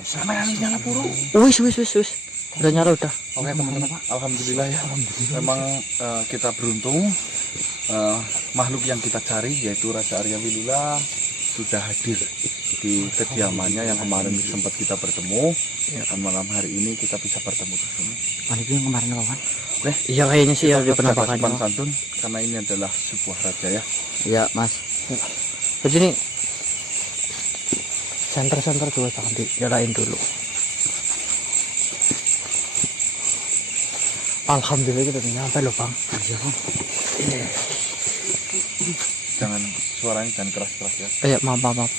Sama yang nyala puru. Wis. Udah nyala udah. Oke teman-teman, alhamdulillah ya. Memang kita beruntung, makhluk yang kita cari yaitu Raja Arya Wilula sudah hadir di kediamannya yang kemarin sempat kita bertemu. Ya, malam hari ini kita bisa bertemu di sini. Itu yang kemarin kawan. Oke. Iya kayaknya sih ya di penampakan penampakannya. santun karena ini adalah sebuah raja ya. Iya mas. Begini. Center dulu jangan dinyalain dulu. Alhamdulillah kita udah nyampe loh bang. Iya bang. Jangan suaranya jangan keras-keras ya. Iya maaf.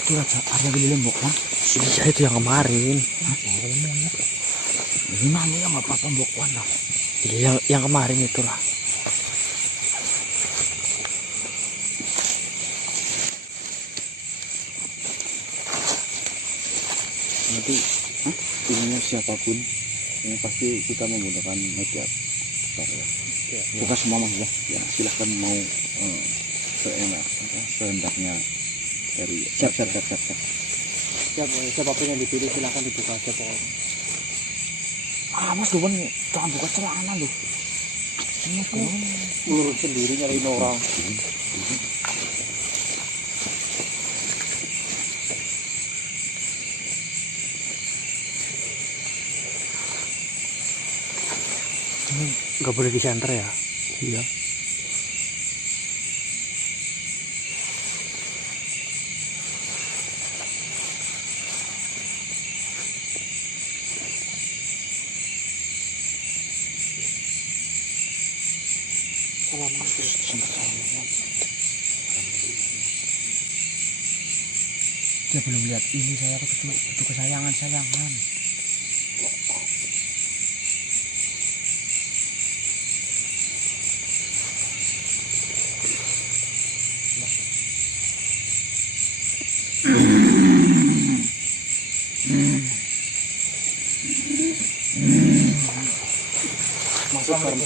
Itu Raja Arya Wilula mbok kan? Iya itu yang kemarin. Ini namanya nggak apa-apa mbok kan lah. Iya yang kemarin itulah. Nanti ininya siapapun ini pasti kita menggunakan media ya. Bukan semua mas ya, silahkan mau sehendaknya dari siap. Siapapun yang dipilih silahkan dibuka aja pokoknya. Mas Dewan jangan buka celana loh. Urut sendiri nyariin orang. Nggak boleh di center ya? Iya. Dia belum lihat ini saya itu kesayangan.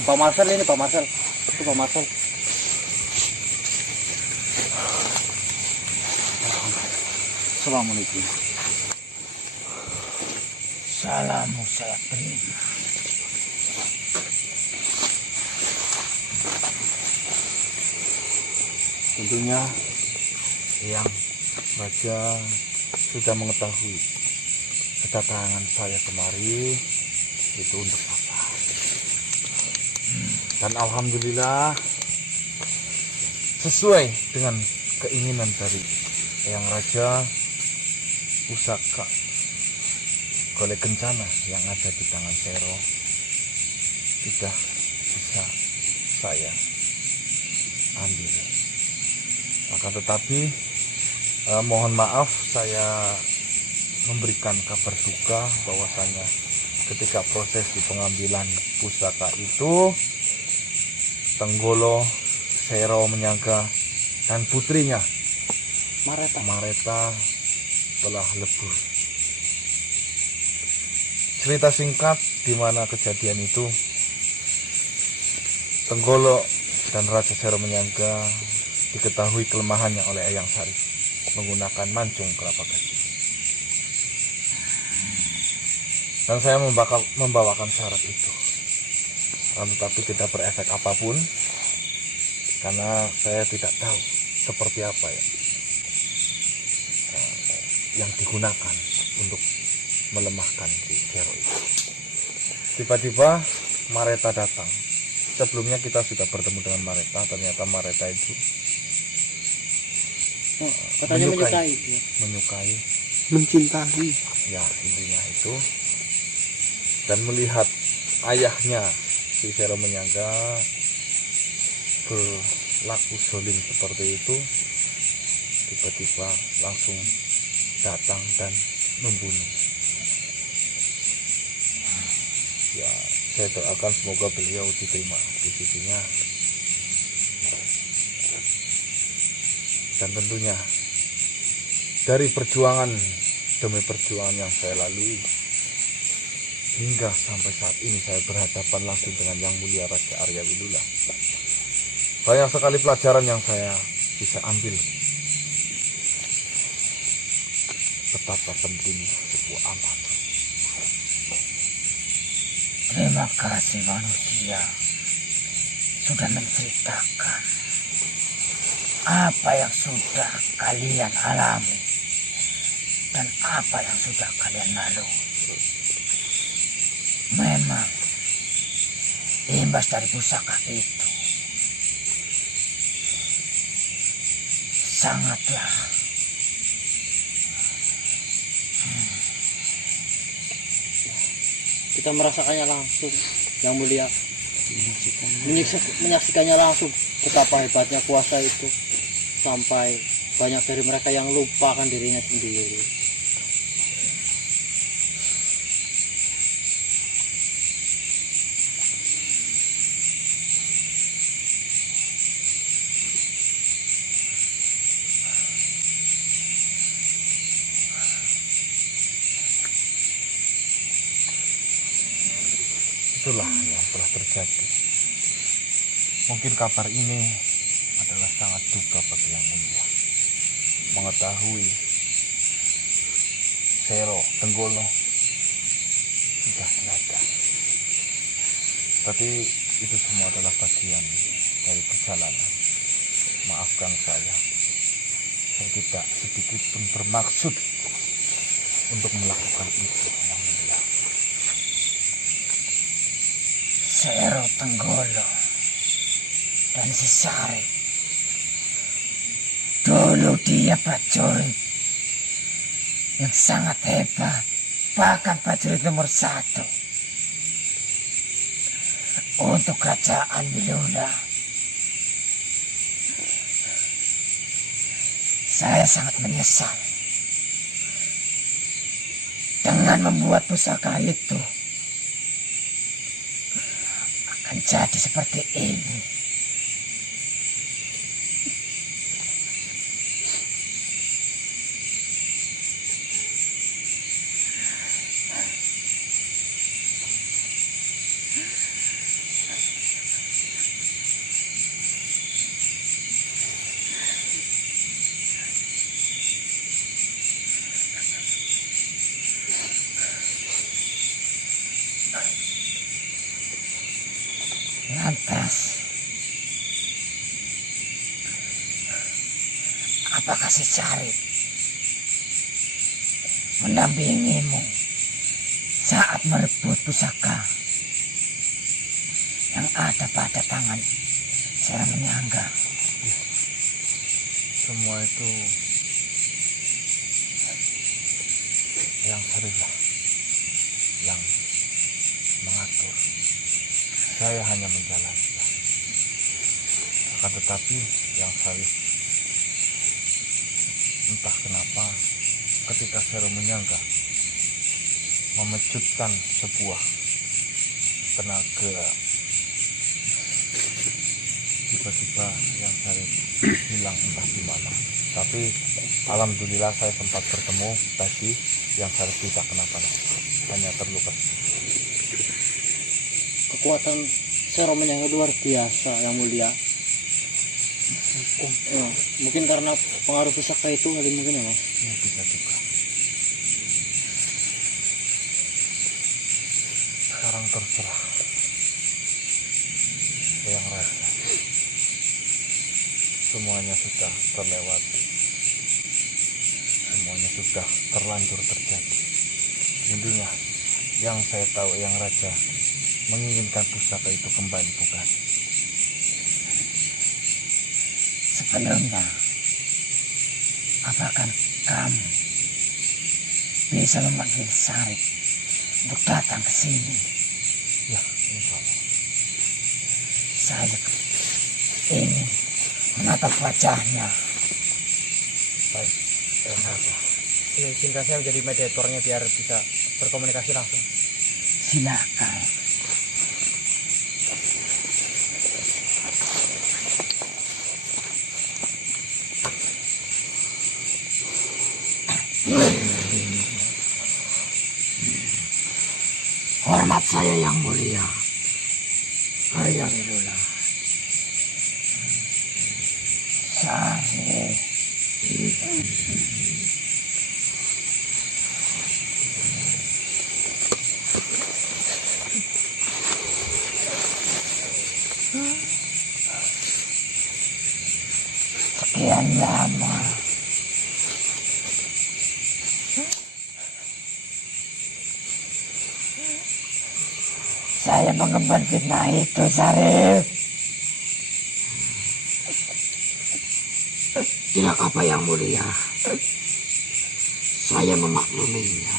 Pak Marcel ini Pak Marcel. Itu Pak Marcel. Assalamualaikum. Salamu saya terima. Tentunya yang Raja sudah mengetahui kedatangan saya kemari itu untuk apa. Dan alhamdulillah sesuai dengan keinginan dari yang Raja Pusaka Golek Kencana yang ada di tangan Sero tidak bisa saya ambil. Akan tetapi mohon maaf saya memberikan kabar duka bahwasanya ketika proses di pengambilan pusaka itu Tenggolo, Sero Menyaga dan putrinya Mareta telah lebur. Cerita singkat di mana kejadian itu Tenggolo dan Raja Sero Menyaga diketahui kelemahannya oleh Eyang Sari menggunakan mancung kelapa gading. Dan saya membawakan syarat itu. Tetapi tidak berefek apapun karena saya tidak tahu seperti apa ya yang digunakan untuk melemahkan si Sero itu. Tiba-tiba Mareta datang. Sebelumnya kita sudah bertemu dengan Mareta, ternyata Mareta itu Katanya menyukai, mencintai. ya intinya itu. Dan melihat ayahnya si Sero Menyaga berlaku zolim seperti itu, tiba-tiba langsung datang dan membunuh. Ya, saya doakan semoga beliau diterima di sisinya. Dan tentunya dari perjuangan demi perjuangan yang saya lalui hingga sampai saat ini saya berhadapan langsung dengan Yang Mulia Raja Arya Wilula. Banyak sekali pelajaran yang saya bisa ambil betapa pentingnya sebuah amanah. Terima kasih manusia sudah menceritakan apa yang sudah kalian alami dan apa yang sudah kalian lalui. Memang imbas dari pusaka itu sangatlah Kita merasakannya langsung, Yang Mulia. Menyaksikannya langsung betapa hebatnya kuasa itu, sampai banyak dari mereka yang lupakan dirinya sendiri. Itulah yang telah terjadi. Mungkin kabar ini adalah sangat duka bagi Yang Mulia. Mengetahui Sero Tenggolo sudah tiada. Tapi itu semua adalah bagian dari perjalanan. Maafkan saya. Saya tidak sedikit pun bermaksud untuk melakukan itu, Yang Mulia. Sero Tenggolo dan si Sarip. Dulu dia prajurit yang sangat hebat, bahkan prajurit nomor 1 untuk kerajaan Wilula. Saya sangat menyesal dengan membuat pusaka itu akan jadi seperti ini. Lantas, apakah si Sarip mendampingimu saat merebut pusaka yang ada pada tangan Sero Menyangga? Semua itu yang Sariplah yang mengatur. Saya hanya menjalankan. Akan tetapi yang Sarip entah kenapa ketika Sero Menyangga memecutkan sebuah tenaga, tiba-tiba yang Sarip hilang entah di mana. Tapi alhamdulillah saya sempat bertemu tadi, yang Sarip tidak kenapa-napa, hanya terluka sedikit. Kekuatan Sero Menyangga luar biasa, Yang Mulia. Ya, mungkin karena pengaruh pusaka itu kali mungkin ya, Mas. Ya, bisa juga. Sekarang terserah Yang Raja. Semuanya sudah terlewati. Semuanya sudah terlanjur terjadi. Intinya yang saya tahu Yang Raja menginginkan pusaka itu kembali, bukan? Sebelumnya, apakah kamu bisa memanggil Sarip untuk datang ke sini? Ya, insya Allah. Saya ingin menatap wajahnya. Baik, Yang Raja. Ya, izinkan saya menjadi mediatornya biar bisa berkomunikasi langsung. Silakan. Hormat saya Yang Mulia, Arya Wilula. Sarip. sekian lama. Saya mengemban fitnah itu, Sarif. Tidak apa yang mulia. Saya memakluminya.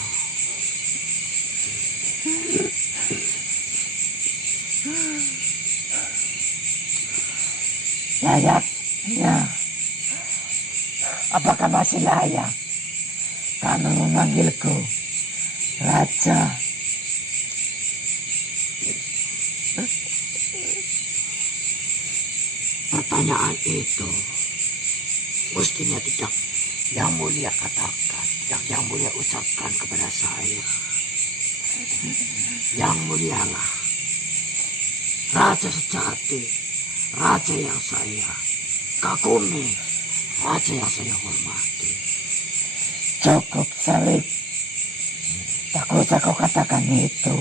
Layaknya. Apakah masih layak kamu memanggilku Raja? Pertanyaan itu mestinya tidak yang mulia katakan, tidak yang mulia ucapkan kepada saya. Yang mulialah Raja sejati, Raja yang saya kagumi, Raja yang saya hormati. Cukup, Sarif. Tak usah kau katakan itu.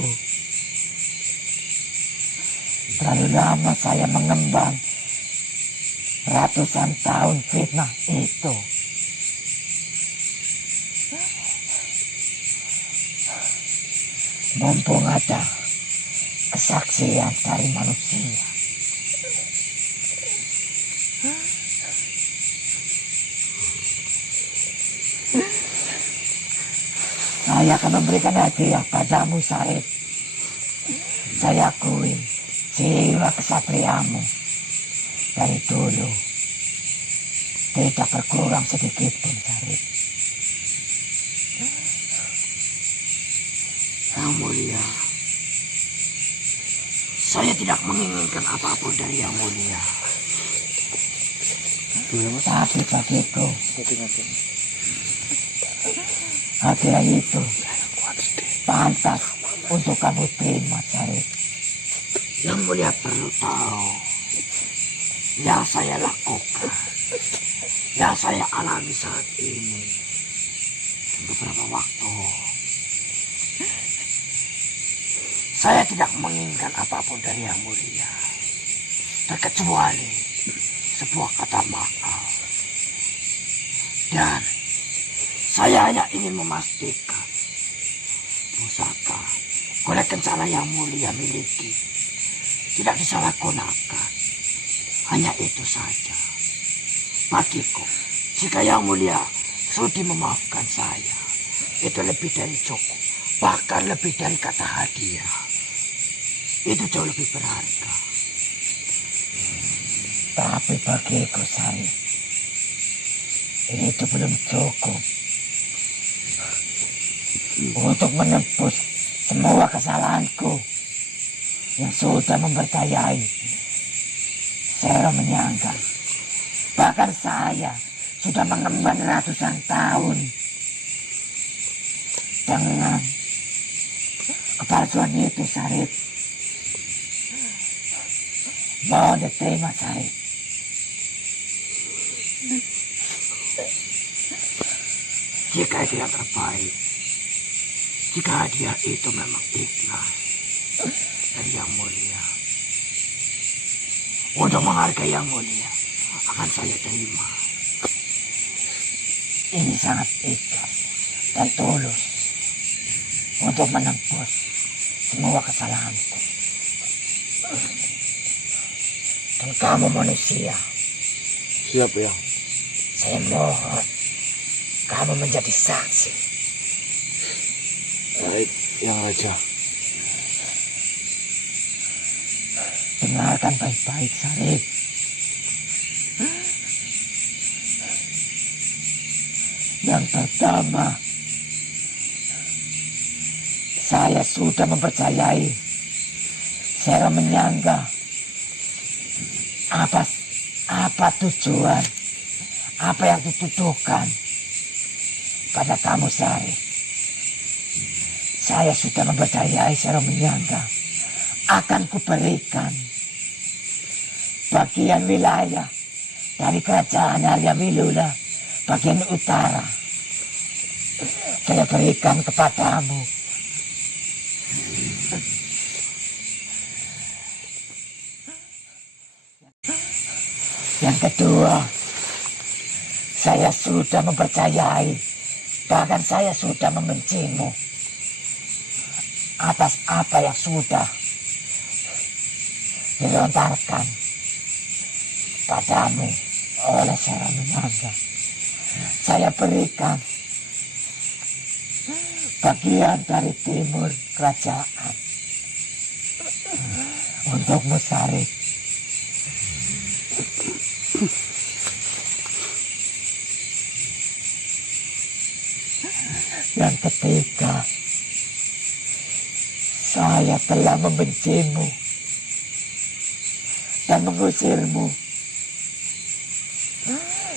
Terlalu lama saya mengemban ratusan tahun fitnah itu. Mumpung ada kesaksian dari manusia. Saya akan memberikan hadiah padamu, Sarif. Saya akui jiwa kesatriamu dari dulu tidak berkurang sedikit pun, Sarif. Yang mulia, saya tidak menginginkan apapun dari yang mulia. Tapi bagiku, hadiah itu pantas untuk kamu terima, Sarif. Yang mulia perlu tahu yang saya lakukan, yang saya alami saat ini. Beberapa waktu saya tidak menginginkan apapun dari yang mulia, terkecuali sebuah kata maaf. Dan saya hanya ingin memastikan pusaka golek kencana yang mulia miliki tidak disalahgunakan. Hanya itu saja. Bagiku, jika yang mulia sudi memaafkan saya, itu lebih dari cukup, bahkan lebih dari kata hadiah. Itu jauh lebih berharga. Tapi bagiku, Sarif, itu belum cukup untuk menebus semua kesalahanku yang sudah mempercayai Sero menyangka. Bahkan saya sudah mengemban ratusan tahun dengan kepalsuan itu, Sarif. Mohon diterima, Sarif. Jika itu yang terbaik, jika hadiah itu memang ikhlas dari yang mulia, untuk menghargai yang mulia, akan saya terima. Ini sangat ikhlas dan tulus untuk menembus semua kesalahanku. Dan kamu manusia, Siap ya. saya mohon kamu menjadi saksi. Baik, yang Raja. Dengarkan baik-baik, Sarif. Yang pertama, saya sudah mempercayai Sero menyangka apa tujuan, apa yang dituduhkan pada kamu, Sarif. Saya sudah mempercayai Sero menyangka akan kuberikan bagian wilayah dari kerajaan Arya Wilula bagian utara. Saya berikan kepadamu. Yang kedua, Saya sudah mempercayai, bahkan saya sudah membencimu atas apa yang sudah dilontarkan padamu oleh Saraminanga. Saya berikan bagian dari timur kerajaan untukmu, Sarip. Yang ketiga, saya telah membencimu dan mengusirmu.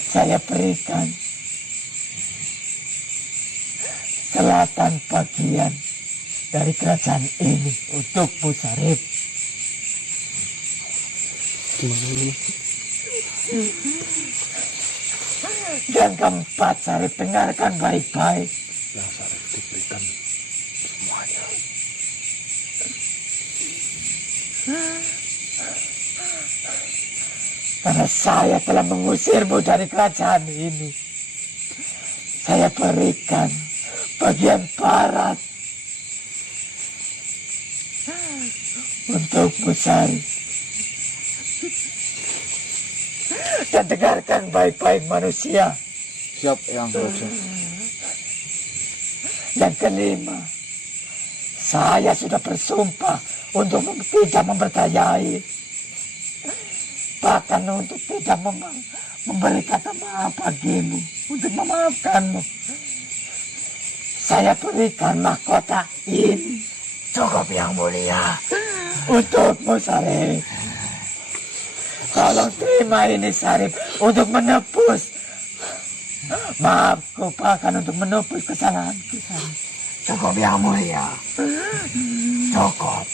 Saya berikan selatan bagian dari kerajaan ini untukmu, Sarip. Gimana ini? Yang keempat, Sarip, dengarkan baik-baik. Yang Sarip diberikan semuanya. Karena saya telah mengusirmu dari kerajaan ini, saya berikan bagian barat untukmu, Sarip. Dan dengarkan baik-baik, manusia. Siap, Eyang Raja. Yang kelima, saya sudah bersumpah untuk tidak mempercayai, bahkan untuk tidak memberi kata maaf bagimu, untuk memaafkanmu. Saya berikan mahkota ini. Cukup Yang Mulia. Untukmu, Sarip. Tolong terima ini, Sarip, untuk menebus maafku, bahkan untuk menebus kesalahanku, Sarip. Cukup Yang Mulia. Cukup.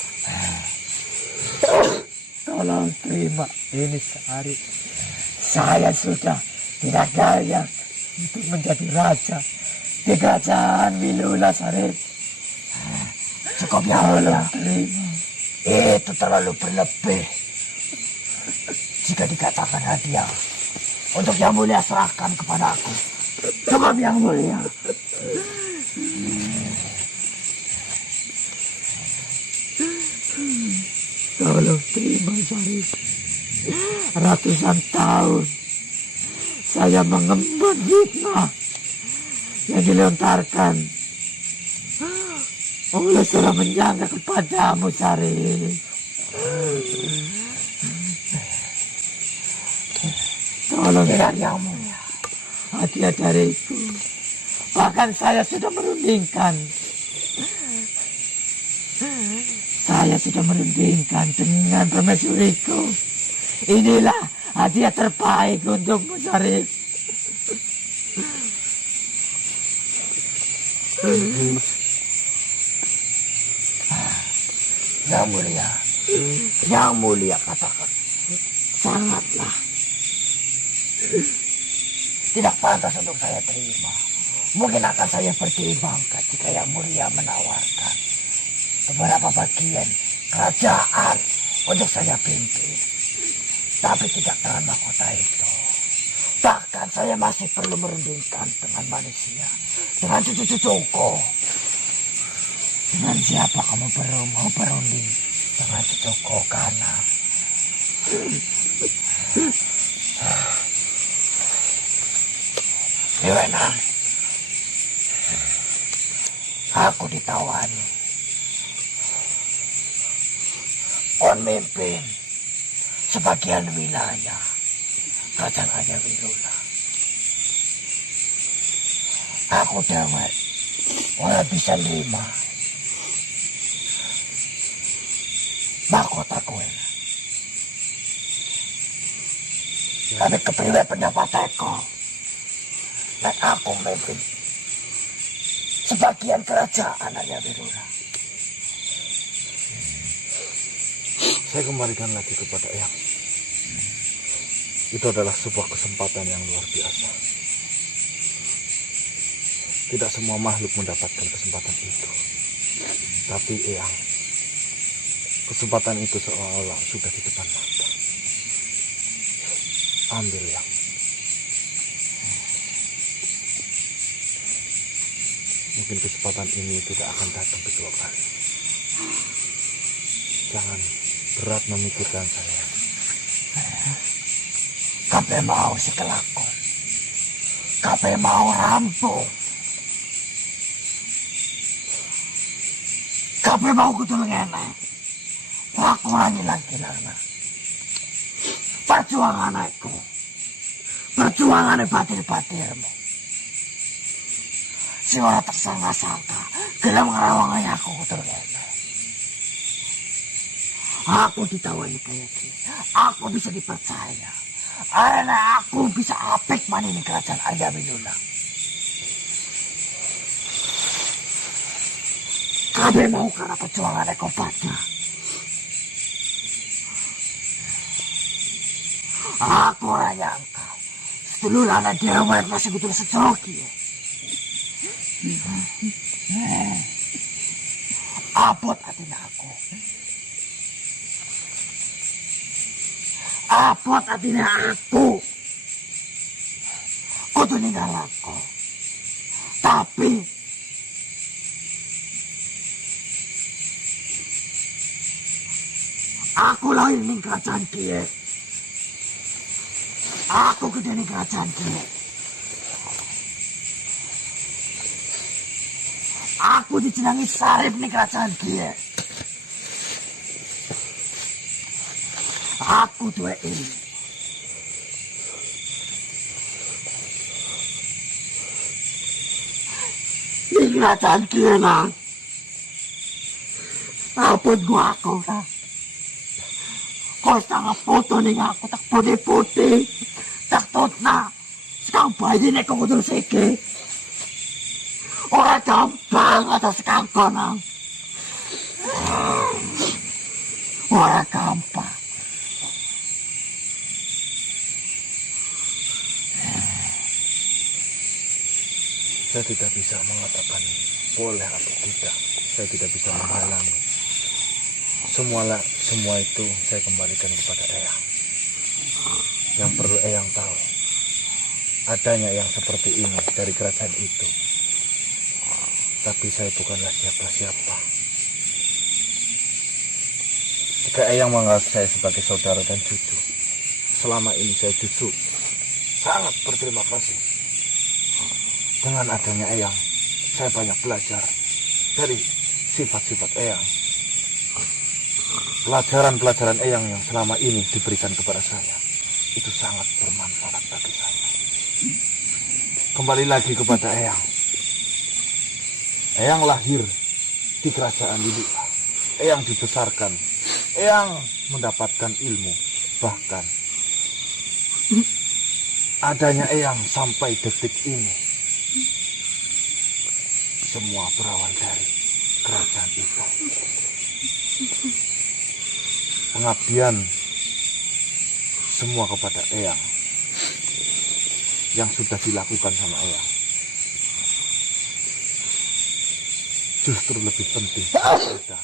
Tolong terima ini, Sarip. Saya sudah tidak layak untuk menjadi raja di kerajaan Wilula, Sarip. Cukup Yang Mulia. Tolong terima. Itu terlalu berlebih. Jika dikatakan hadiah, untuk Yang Mulia serahkan kepadaku. Cukup Yang Mulia. Tolong terima, Sarip. Ratusan tahun saya mengemban fitnah yang dilontarkan oleh Saraminanga kepadamu, Sarip. Tolong Yang Mulia. hadiah dariku. Bahkan saya sudah merundingkan. Saya sudah merundingkan dengan permaisuriku. Inilah hadiah terbaik untukmu, Sarip. Yang Mulia. Yang Mulia katakan. Sangatlah. Tidak pantas untuk saya terima. Mungkin akan saya pertimbangkan jika Yang Mulia menawarkan beberapa bagian kerajaan untuk saya pimpin. Tapi tidak dengan mahkota itu. Bahkan saya masih perlu merundingkan dengan manusia. Dengan cucu-cucuku. Dengan siapa kamu mau berunding? Dengan cucuku, karena Dewenang, aku ditawari. On mimpin sebagian wilayah kerajaan Raja Wilula. Aku dapat menghabiskan 5 mahkota kue. Tapi kepriwe pendapat Eko dan aku memimpin sebagian kerajaan Raja Wilula. Saya kembalikan lagi kepada Eyang. Itu adalah sebuah kesempatan yang luar biasa. Tidak semua makhluk mendapatkan kesempatan itu. Tapi Eyang, kesempatan itu seolah-olah sudah di depan mata. Ambil, Eyang. Mungkin kesempatan ini tidak akan datang kedua kali. Jangan berat memikirkan saya. Kape mau si kelakon. Kape mau rampung. Kape mau kutul ngene. Lakukan lagi lana. Perjuangan aku. Perjuangan batir-batirmu. Si orang tersangka-sangka. Gelam ngerawang aku kutul ngene. Aku ditawani kayak gini. Aku bisa dipercaya. Karena aku bisa apik manini kerajaan Arya Wilula. Kabe mau karena perjuangan aku pada. Aku raya engkau. Sedulurana dewek masih kutul sejoki. Abot hatinya aku. Abot hatinya aku. Kudu ninggal aku. Tapi aku lahir ning kerajaan kiye. Aku gede ning kerajaan kiye. Aku dijenengi Sarip ning kerajaan kiye. Aku duwe ini. Ning kerajaan kiye nang. Apun gua aku nang. Kau sangat foto nih aku tak putih-putih, tak totna. Sekarang bayi nih kau kudu seke. Orang gampang atas kangkonang. Orang gampang. Saya tidak bisa mengatakan boleh atau tidak. Saya tidak bisa menghalangi. Semua itu saya kembalikan kepada Eyang. Yang perlu Eyang tahu, adanya yang seperti ini dari kerajaan itu. Tapi saya bukanlah siapa-siapa. Jika Eyang menganggap saya sebagai saudara dan cucu, selama ini saya justru sangat berterima kasih. Dengan adanya Eyang, saya banyak belajar dari sifat-sifat Eyang. Pelajaran-pelajaran Eyang yang selama ini diberikan kepada saya, itu sangat bermanfaat bagi saya. Kembali lagi kepada Eyang. Eyang lahir di kerajaan Wilula. Eyang dibesarkan. Eyang mendapatkan ilmu. Bahkan adanya Eyang sampai detik ini, semua berawal dari kerajaan itu. Pengabdian semua kepada Eyang yang sudah dilakukan sama Eyang justru lebih penting daripada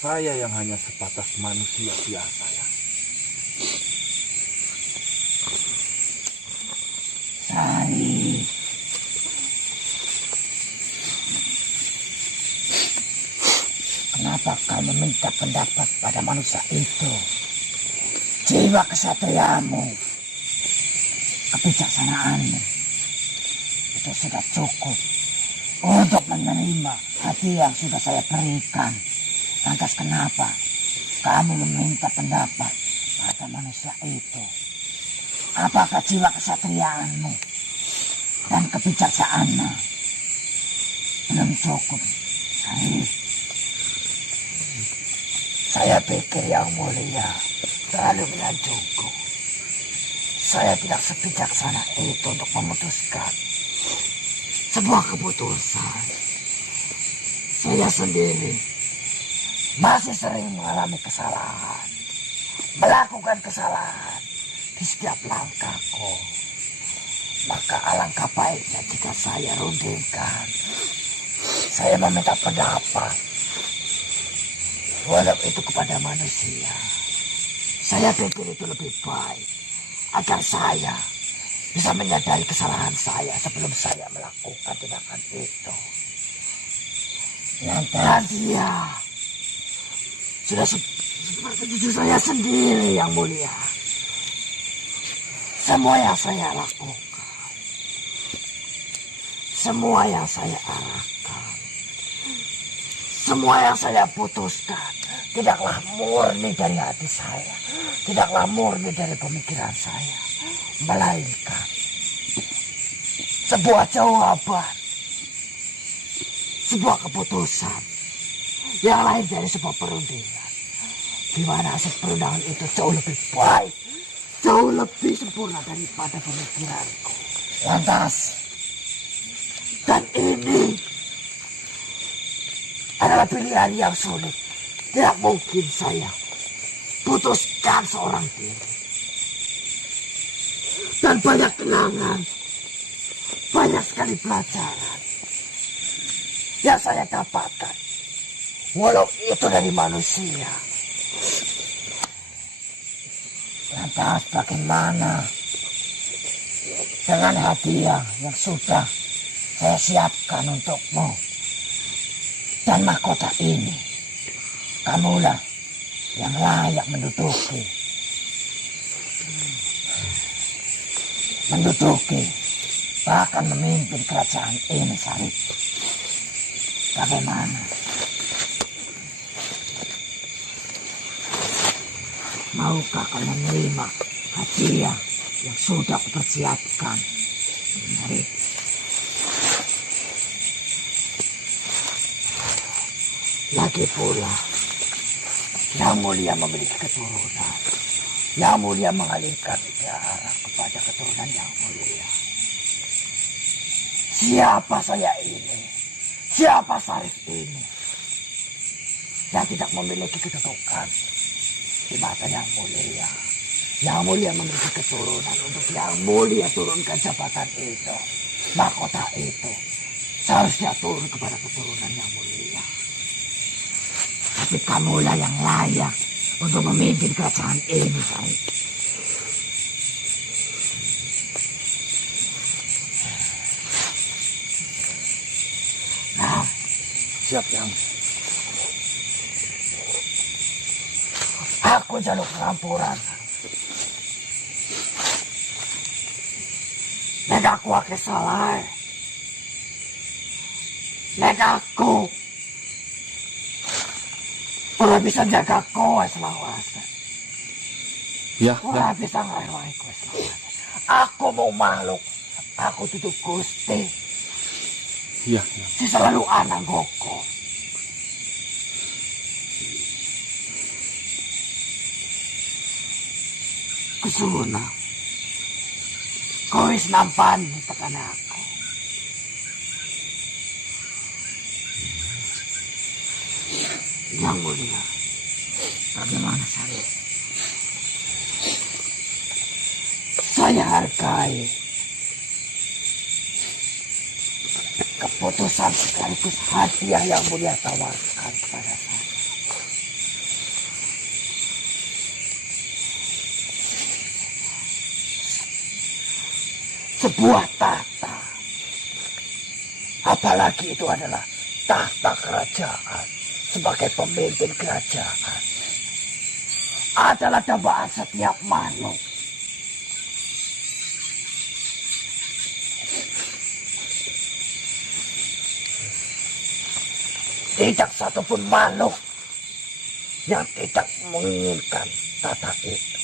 saya yang hanya sebatas manusia biasa ya. Sari. Kenapa kau meminta pendapat pada manusia itu? Jiwa kesatriamu, kebijaksanaanmu, itu sudah cukup untuk menerima hati yang sudah saya berikan. Lantas kenapa kamu meminta pendapat pada manusia itu? Apakah jiwa kesatriaanmu dan kebijaksanaanmu belum cukup? Saya pikir Yang Mulia terlalu menyanjungku. Saya tidak sebijaksana itu untuk memutuskan sebuah keputusan. Saya sendiri masih sering mengalami kesalahan, melakukan kesalahan di setiap langkahku. Maka alangkah baiknya jika saya rundingkan, saya meminta pendapat, walau itu kepada manusia. Saya pikir itu lebih baik agar saya bisa menyadari kesalahan saya sebelum saya melakukan tindakan itu. Dan dia sudah seperti cucu saya sendiri yang mulia. Semua yang saya lakukan, semua yang saya arahkan, semua yang saya putuskan, tidaklah murni dari hati saya, tidaklah murni dari pemikiran saya, melainkan sebuah jawaban, sebuah keputusan yang lain dari sebuah perundingan, di mana hasil perundangan itu jauh lebih baik, jauh lebih sempurna daripada pemikiranku. Lantas, Dan ini adalah pilihan yang sulit. Tidak mungkin saya putuskan seorang diri. Dan banyak kenangan, banyak sekali pelajaran yang saya dapatkan, walau itu dari manusia. lantas bagaimana dengan hadiah yang sudah saya siapkan untukmu dan mahkota ini? Kamulah yang layak menduduki, bahkan memimpin kerajaan ini, Sarip. Bagaimana? Maukah kau menerima hadiah yang sudah kupersiapkan, Sarip? Lagi pula, Yang Mulia memiliki keturunan. Yang Mulia mengalirkan darah kepada keturunan Yang Mulia. Siapa saya ini? Siapa Sarif ini? Yang tidak memiliki kedudukan di mata Yang Mulia. Yang Mulia memiliki keturunan untuk Yang Mulia turunkan jabatan itu. Mahkota itu seharusnya turun kepada keturunan Yang Mulia. Tapi kamulah yang layak untuk memimpin kerajaan ini, Sarip. Nah, Siap, Yang. aku jaluk pengampuran. Nek aku akeh salah. Nek aku ora bisa jaga kowe selawase. Ya, Ora bisa ngrewahi kowe selawase. Aku mau makhluk. Aku tutup Gusti. ya. Si selalu anak goko. Kesuna. Kowe wis nampani tekan aku. Yang Mulia, Bagaimana, Sarip? saya hargai keputusan sekaligus hadiah Yang Mulia tawarkan kepada saya. Sebuah tahta, apalagi itu adalah tahta kerajaan sebagai pemimpin kerajaan, adalah dambaan setiap makhluk. Tidak satupun makhluk yang tidak menginginkan tahta itu.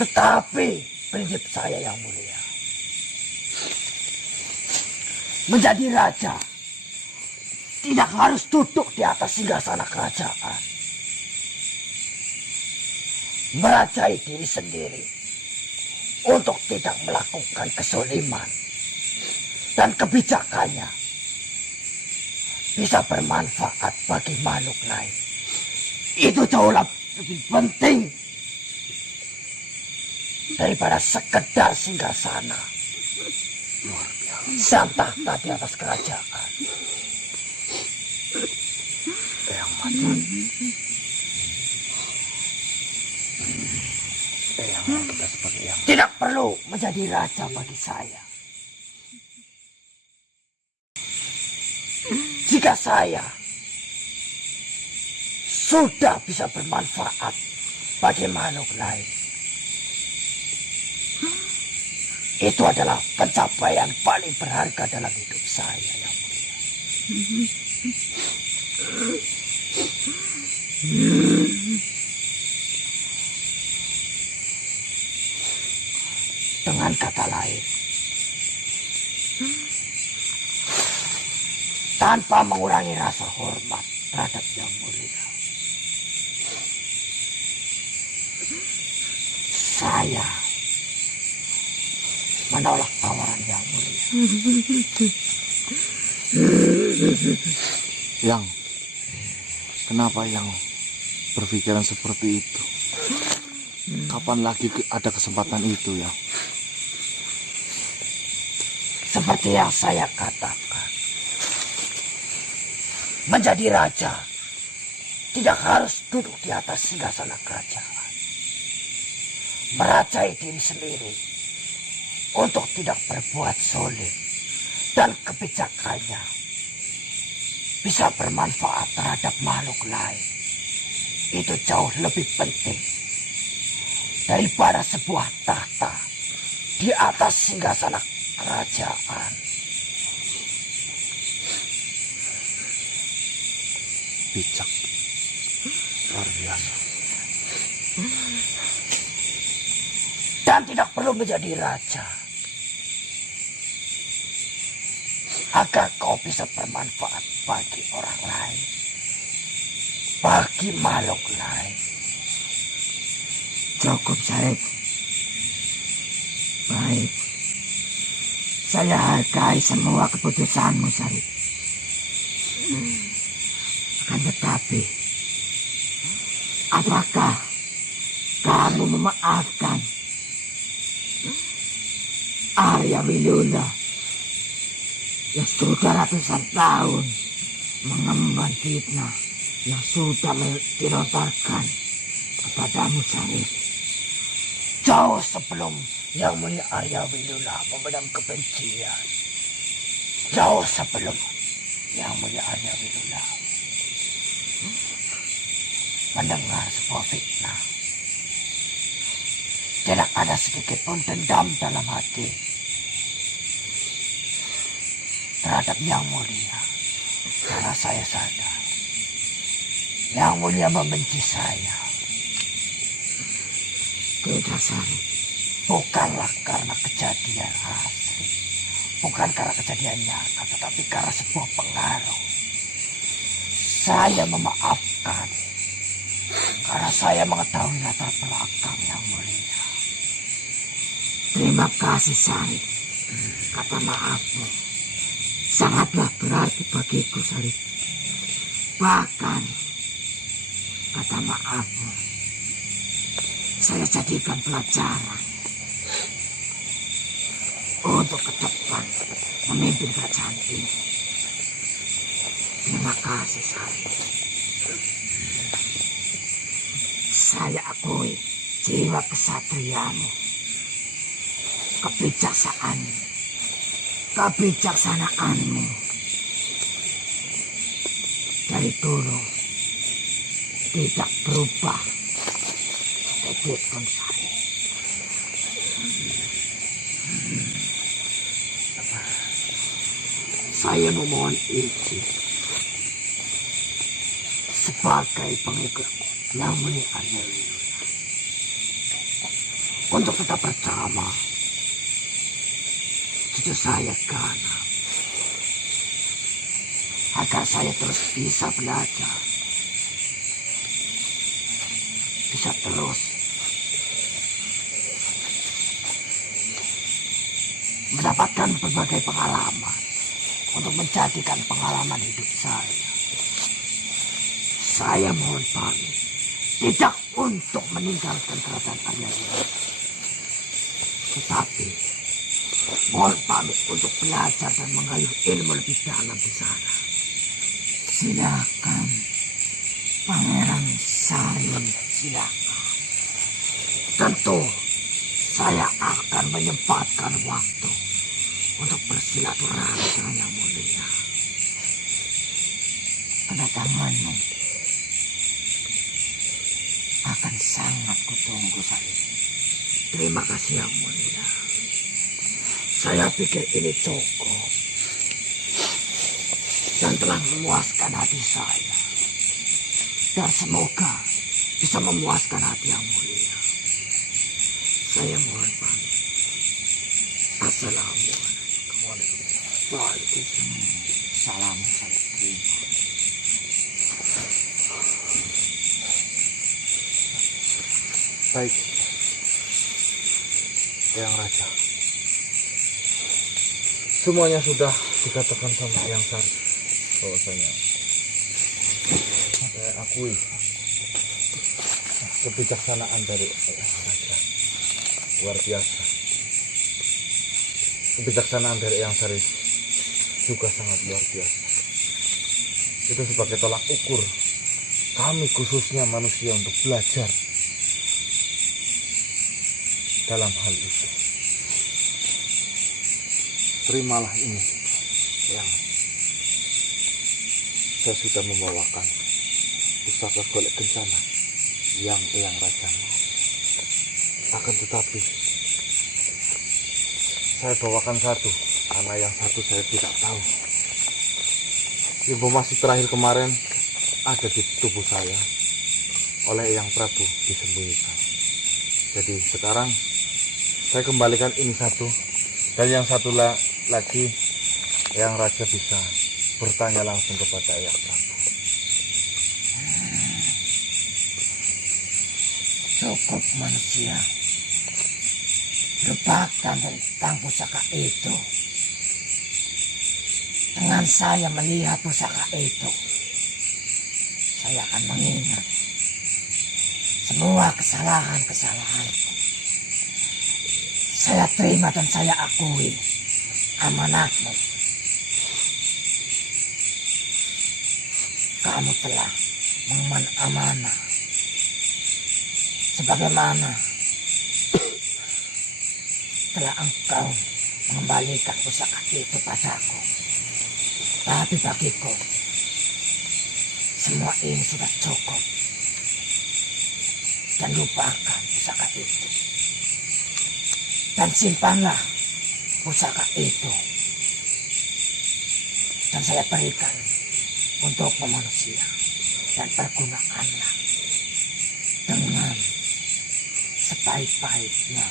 Tetapi prinsip saya Yang Mulia, menjadi raja tidak harus duduk di atas singgasana kerajaan. Merajai diri sendiri untuk tidak melakukan kezaliman, dan kebijakannya bisa bermanfaat bagi makhluk lain. Itu jauh lebih penting daripada sekedar singgasana dan tahta di atas kerajaan. Eyang Macan. Eyang, kita sebagai Eyang. Tidak perlu menjadi raja bagi saya. jika saya sudah bisa bermanfaat bagi makhluk lain, itu adalah pencapaian paling berharga dalam hidup saya, Yang Mulia. Dengan kata lain, tanpa mengurangi rasa hormat terhadap Yang Mulia, saya menolak tawaran Yang Mulia. Yang, kenapa Yang berpikiran seperti itu? Kapan lagi ada kesempatan itu, Yang? Seperti yang saya katakan, menjadi raja tidak harus duduk di atas singgasana kerajaan. Merajai diri sendiri untuk tidak berbuat zalim dan kebijakannya bisa bermanfaat terhadap makhluk lain. Itu jauh lebih penting daripada sebuah tahta di atas singgasana kerajaan. Bijak. Luar biasa. Dan tidak perlu menjadi raja agar kau bisa bermanfaat bagi orang lain, bagi makhluk lain. Cukup, Sarip. Baik. Saya hargai semua keputusanmu, Sarip. Akan tetapi, apakah kamu memaafkan Arya Wilula yang sudah ratusan tahun mengemban fitnah yang sudah dilontarkan kepadamu, Sarip? Jauh sebelum Yang Mulia Arya Wilula memendam kebencian, jauh sebelum Yang Mulia Arya Wilula mendengar sebuah fitnah, tidak ada sedikit pun dendam dalam hati terhadap Yang Mulia. Karena saya sadar Yang Mulia membenci saya. Tidak, Sarip. Bukanlah karena kejadian asli, bukan karena kejadian nyata, tetapi karena sebuah pengaruh. Saya memaafkan karena saya mengetahui latar belakang Yang Mulia. Terima kasih, Sarip. Kata maafmu sangatlah berarti bagiku, Sarip. Bahkan kata maafmu saya jadikan pelajaran untuk ke depan memimpin kerajaan ini. Terima kasih, Sarip. Saya akui jiwa kesatriamu, kebijaksanaanmu dari dulu tidak berubah sedikit pun, Sarip. Saya memohon izin sebagai pengikut Yang Mulia Arya Wilula untuk tetap bersama cucu saya Gana, agar saya terus bisa belajar, bisa terus mendapatkan berbagai pengalaman untuk menjadikan pengalaman hidup saya. Saya mohon pamit, tidak untuk meninggalkan kerajaan Arya Wilula, tetapi mohon pamit untuk belajar dan mengayuh ilmu lebih dalam di sana. Silakan, Pangeran Sarip, silakan. Tentu saya akan menyempatkan waktu untuk bersilaturahmi dengan Yang Mulia. Kedatanganmu akan sangat kutunggu saya. Terima kasih Yang Mulia. Saya pikir ini cukup dan telah memuaskan hati saya. Dan semoga bisa memuaskan hati Yang Mulia. Saya mohon pamit. Assalamualaikum. Waalaikumsalam. Salam saya terima. Baik, Eyang Raja. Semuanya sudah dikatakan sama Eyang Sari bahwasanya saya akui kebijaksanaan dari Eyang Raja luar biasa. Kebijaksanaan dari Eyang Sari juga sangat luar biasa. Itu sebagai tolak ukur kami khususnya manusia untuk belajar dalam hal itu. Terimalah ini yang saya sudah membawakan pusaka golek kencana yang Eyang Raja mau. Akan tetapi saya bawakan satu karena yang satu saya tidak tahu. Informasi terakhir kemarin ada di tubuh saya oleh Eyang Prabu disembunyikan. Jadi sekarang saya kembalikan ini satu, dan yang satu lagi Eyang Raja bisa bertanya langsung kepada Eyang Prabu. Cukup manusia. Lupakan tentang pusaka itu. Dengan saya melihat pusaka itu, saya akan mengingat semua kesalahan-kesalahanku. Saya terima dan saya akui amanatmu. Kamu telah mengemban amanah. Sebagaimana telah engkau mengembalikan pusaka itu padaku. Tapi bagiku, semua ini sudah cukup. Dan lupakan pusaka itu. Dan simpanlah pusaka itu. Dan saya berikan untuk manusia. Dan pergunakanlah dengan sebaik-baiknya.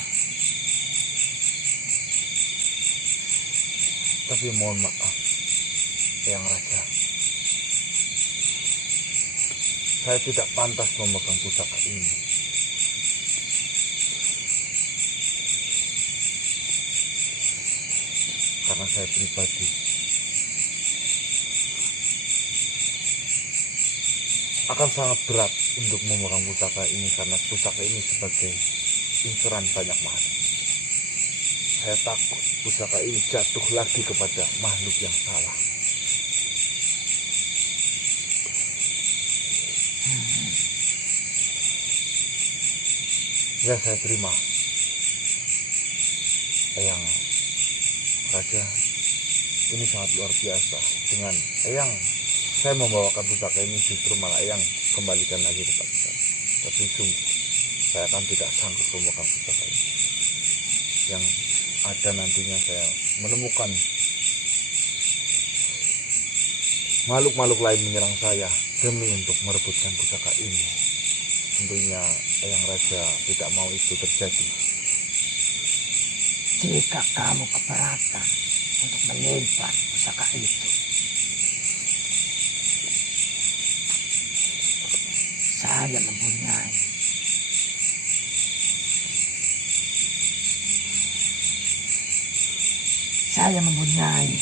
Tapi mohon maaf, Eyang Raja, saya tidak pantas memegang pusaka ini. Karena saya pribadi akan sangat berat untuk memegang pusaka ini, karena pusaka ini sebagai inceran banyak makhluk. Saya takut pusaka ini jatuh lagi kepada makhluk yang salah. Ya, saya terima. Eyang Raja, ini sangat luar biasa. Dengan Eyang saya membawakan pusaka ini, justru malah Eyang kembalikan lagi kepada saya. Tapi sungguh saya akan tidak sanggup memegang pusaka ini. Yang ada nantinya saya menemukan makhluk-makhluk lain menyerang saya demi untuk merebutkan pusaka ini. Tentunya Eyang Raja tidak mau itu terjadi. Jika kamu keberatan untuk menyimpan pusaka itu, saya mempunyai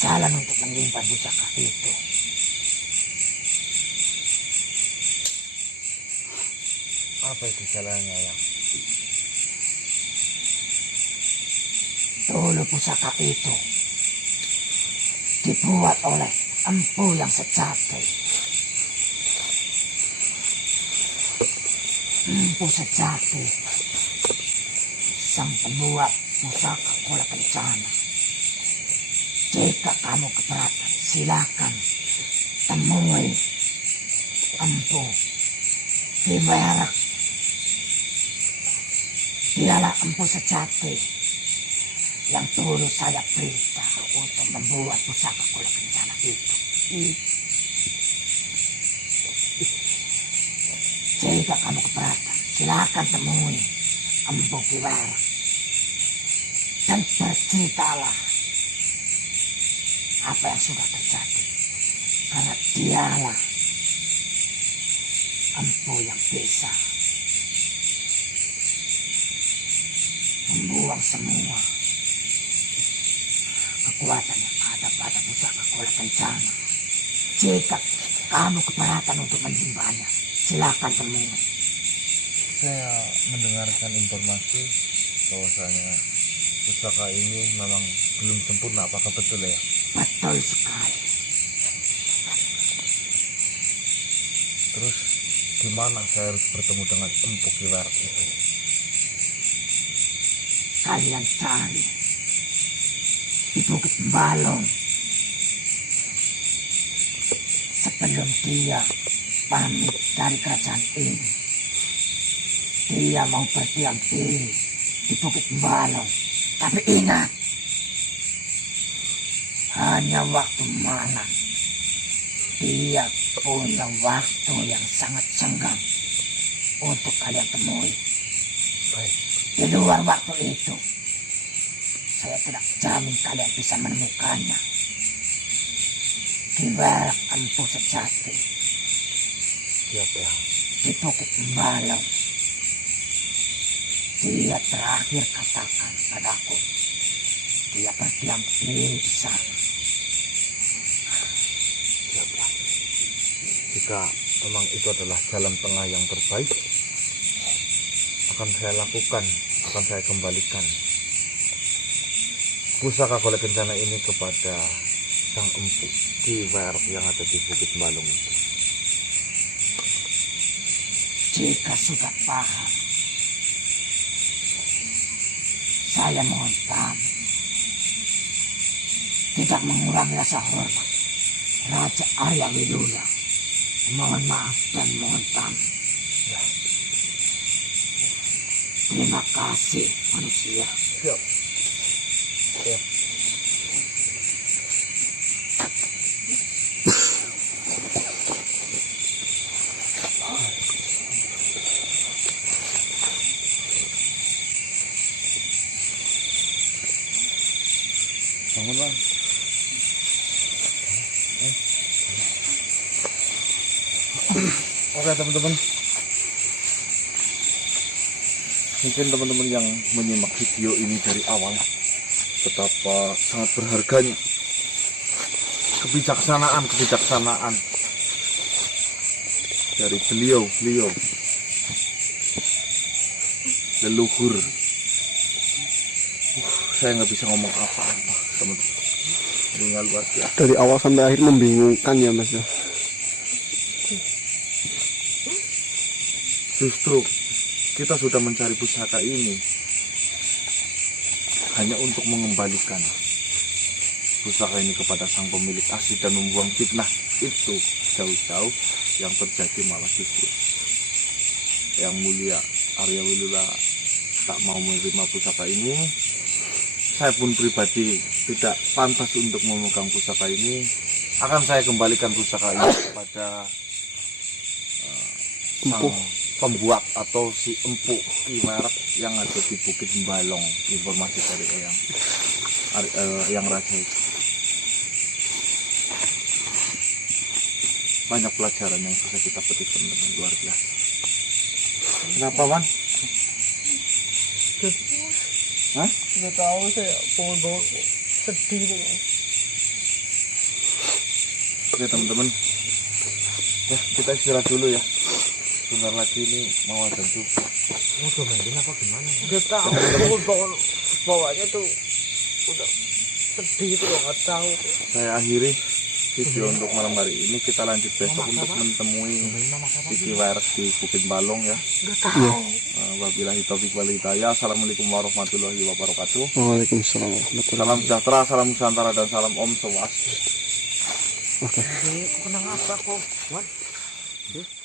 jalan untuk menyimpan pusaka itu. Apa itu jalannya, Eyang? Dulu pusaka itu dibuat oleh empu yang sejati. Empu sejati, sang pembuat pusaka golek kencana. Jika kamu keberatan, silakan temui Empu Kiwerak. Dialah empu sejati yang dulu saya perintah untuk membuat pusaka Kula Kencana itu. Jika kamu keberatan, silakan temui Empu Kiwerak dan berceritalah apa yang sudah terjadi, karena dialah empu yang bisa membuang semua kekuatan yang ada pada pusaka Kula Kencana. Jika kamu keberatan untuk menyembahnya, silakan temui. Saya mendengarkan informasi bahwasanya pusaka ini memang belum sempurna. Apakah betul ya? Betul sekali. Terus di mana saya harus bertemu dengan Empu Kiwerak itu? Kalian cari di Bukit Balong sebelum dia pamit dari kerajaan ini. Dia mau berdiam diri di Bukit Balong. Tapi ingat, hanya waktu malam. Dia punya waktu yang sangat senggang untuk kalian temui. Baik. Di luar waktu itu, saya tidak jamin kalian bisa menemukannya. Kiwerak empu sejati Siap ya. di Bukit Balong. Dia terakhir katakan padaku, dia berdiam diri di sana. Siap ya. Jika memang itu adalah jalan tengah yang terbaik, akan saya lakukan, akan saya kembalikan pusaka Kula Kencana ini kepada sang empu Kiwerak yang ada di Bukit Balong itu. Jika sudah paham, saya mohon pamit. Tidak mengurangi rasa hormat Raja Arya Wilula. Mohon maaf dan mohon pamit. Terima kasih manusia. Siap. Siap. Bangun bang. Oke teman-teman, mungkin teman-teman yang menyimak video ini dari awal, betapa sangat berharganya kebijaksanaan dari beliau leluhur. Saya nggak bisa ngomong apa-apa teman-teman, ini luar biasa. Dari awal sampai akhir membingungkan ya mas ya. Justru kita sudah mencari pusaka ini hanya untuk mengembalikan pusaka ini kepada sang pemilik asli dan membuang fitnah itu jauh-jauh yang terjadi. Malah justru yang mulia Arya Wilula tak mau menerima pusaka ini. Saya pun pribadi tidak pantas untuk memegang pusaka ini. Akan saya kembalikan pusaka ini kepada sang pembuat atau si Empu Kiwerak yang ada di Bukit Balong. Informasi dari yang raja itu. Banyak pelajaran yang bisa kita petik dengan luar biasa. Kenapa man? Hah? Sudah tahu saya bangun-bangun sedih tuh. Oke teman-teman, ya kita istirahat dulu ya. Sebentar lagi ini mau azan subuh. Mau domelin apa gimana? Udah tahu bangun-bangun bawahnya tuh udah sedih tuh, nggak tahu. Saya akhiri video untuk malam hari ini. Kita lanjut besok untuk menemui Tiki Virus di Bukit Balong ya. Wabillahi taufiq wal hidayah. Assalamualaikum warahmatullahi wabarakatuh. Waalaikumsalam warahmatullahi Salam sejahtera, salam Nusantara, dan salam Om Swastiastu. wabarakatuh. Kenapa kok?